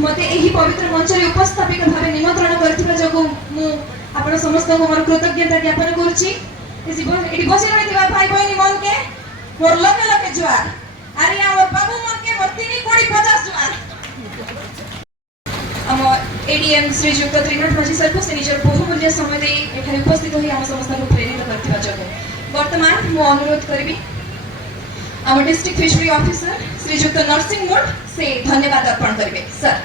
मते एही पवित्र मंच रे उपस्थापित भाबे निमंत्रण करथिबा जगु मु आपण समस्त को मोर कृतज्ञता ज्ञापन करूची। एटी बसी रहिथिबा भाई बहिनी मन के मोर लगे लगे जुआर। अरे हमर बाबू मन के मोर 3.50 जुआर। हम एडीएम श्रीजुक्त त्रिनाथ माझी सरपंच निजर बहुमूल्य समय दे एठारे उपस्थित होई हम समस्त को प्रेरित करथिबा जगु वर्तमान मु अनुरोध करबी आम डिस्ट्रिक्ट फिशरी ऑफिसर श्रीजुक्त नरसिंह मुंड से धन्यवाद अर्पण करेंगे सर।